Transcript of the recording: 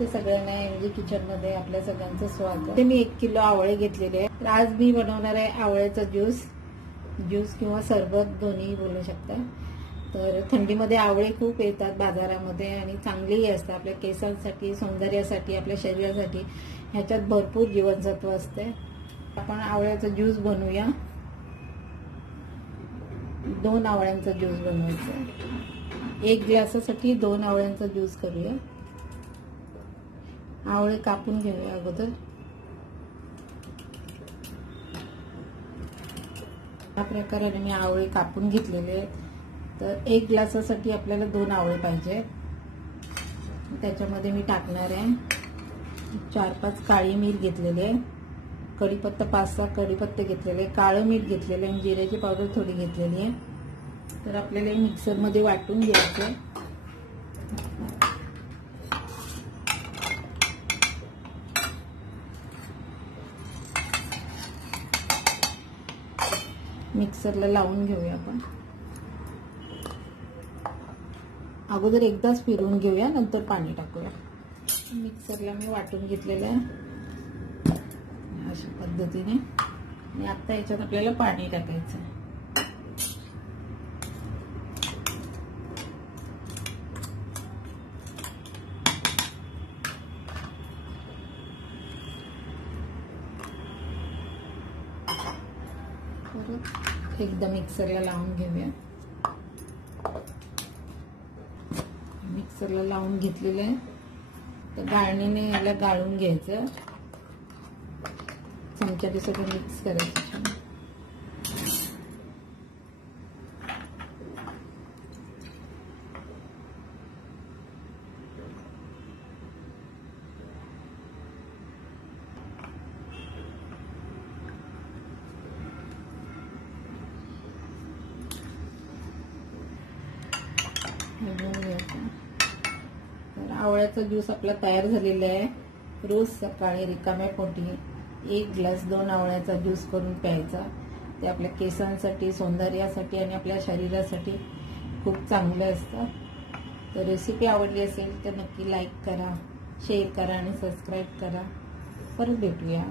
नमस्ते सगळ्यांना, म्हणजे किचनमध्ये आपल्या सगळ्यांचं स्वागत. ते मी 1 किलो आवळे घेतलेले आहे. तर आज मी बनवणार आहे आवळ्याचा ज्यूस किंवा सरबत दोन्ही बोलू शकता. तर थंडीमध्ये आवळे खूप येतात बाजारामध्ये आणि चांगलेही असतात आपल्या केसांसाठी, सौंदर्यासाठी, आपल्या शरीरासाठी. ह्याच्यात भरपूर जीवनसत्व असते. आपण आवळ्याचा ज्यूस बनवूया. 2 आवळ्यांचा ज्यूस बनवायचा. 1 ग्लासासाठी 2 आवळ्यांचा ज्यूस करूया. आवळे कापून घेऊया अगोदर. या प्रकारे मी आवळे कापून घेतलेले आहेत. तर 1 ग्लासासाठी आपल्याला 2 आवळे पाहिजे. त्याच्यामध्ये मी टाकणार आहे 4-5 काळी मिरी घेतलेले, कढीपत्ता 5-6 कढीपत्ते घेतलेले, काळं मीठ घेतलेले आणि जिऱ्याची पावडर थोडी घेतलेली आहे. तर आपल्याला मिक्सर मध्ये वाटून घ्यायचं. मिक्सरला लावून घेऊया आपण. अगोदर एकदाच फिरवून घेऊया, नंतर पाणी टाकूया. मिक्सरला मी वाटून घेतलेलं आहे अशा पद्धतीने. आणि आता याच्यात आपल्याला पाणी टाकायचं. एकदा मिक्सरला लावून घेऊया. मिक्सरला लावून घेतलेलं आहे. तर गाळणीने याला गाळून घ्यायचं. चमच्याने सगळं मिक्स करायचं. तर आवळ्याचा ज्यूस आपला तयार झालेला आहे. रोज सकाळी रिकाम्या पोटी 1 ग्लास 2 आवळ्याचा ज्यूस करून प्यायचा. ते आपल्या केसांसाठी, सौंदर्यासाठी आणि आपल्या शरीरासाठी खूप चांगलं असतं. तर रेसिपी आवडली असेल तर नक्की लाईक करा, शेअर करा आणि सबस्क्राईब करा. परत भेटूया.